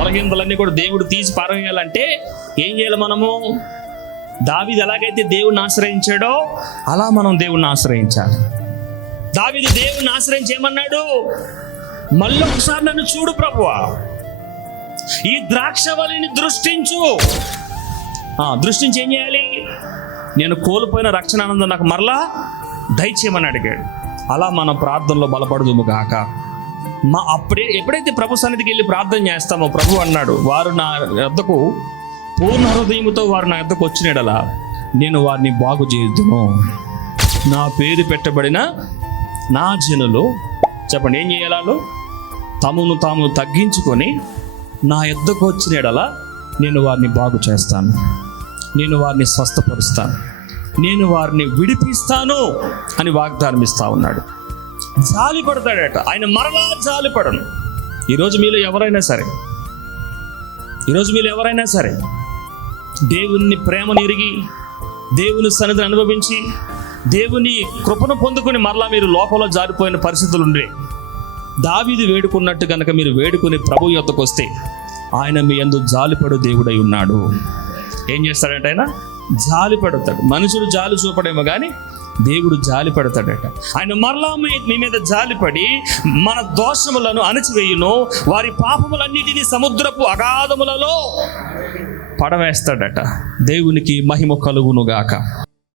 బలహీనతలన్నీ కూడా దేవుడు తీసి పారవేయాలంటే ఏం చేయాలి మనము? దావీదు ఎలాగైతే దేవుణ్ణి ఆశ్రయించాడో అలా మనం దేవుణ్ణి ఆశ్రయించాలి. దావీదు దేవుణ్ణి ఆశ్రయించి ఏమన్నాడు? మళ్ళీ ఒకసారి నన్ను చూడు ప్రభువా, ఈ ద్రాక్షవల్లిని దృష్టించు. దృష్టించి ఏం చేయాలి? నేను కోల్పోయిన రక్షణ ఆనందం నాకు మరలా దయచేయమని అడిగాడు. అలా మన ప్రార్థనలో బలపడదుము గాక. ఎప్పుడైతే ప్రభు సన్నిధికి వెళ్ళి ప్రార్థన చేస్తామో, ప్రభు అన్నాడు, వారు నా యొద్దకు పూర్ణ హృదయముతో వారు నా యొద్దకు వచ్చినడలా నేను వారిని బాగు చేయుదును. నా పేరు పెట్టబడిన నా జనులు, చెప్పండి ఏం చేయాలో? తమను తాము తగ్గించుకొని నా యొద్దకు వచ్చినడలా నేను వారిని బాగు చేస్తాను, నేను వారిని స్వస్థపరుస్తాను, నేను వారిని విడిపిస్తాను అని వాగ్దానం ఇస్తా ఉన్నాడు. జాలి పడతాడట ఆయన, మరలా జాలి పడను. ఈరోజు మీలో ఎవరైనా సరే దేవుని ప్రేమను ఎరిగి, దేవుని సన్నిధిని అనుభవించి, దేవుని కృపను పొందుకొని మరలా మీరు లోపల జారిపోయిన పరిస్థితులు ఉండే, దావీదు వేడుకున్నట్టు కనుక మీరు వేడుకుని ప్రభు యొద్దకు వస్తే ఆయన మీ యందు జాలిపడు దేవుడై ఉన్నాడు. ఏం చేస్తాడంటే ఆయన జాలి పడతాడు. మనుషులు జాలి చూపడేమో కానీ దేవుడు జాలి పడతాడట. ఆయన మరలా మీ మీద జాలిపడి మన దోషములను అణచివేయును, వారి పాపములన్నిటినీ సముద్రపు అగాధములలో పడవేస్తాడట. దేవునికి మహిమ కలుగును గాక.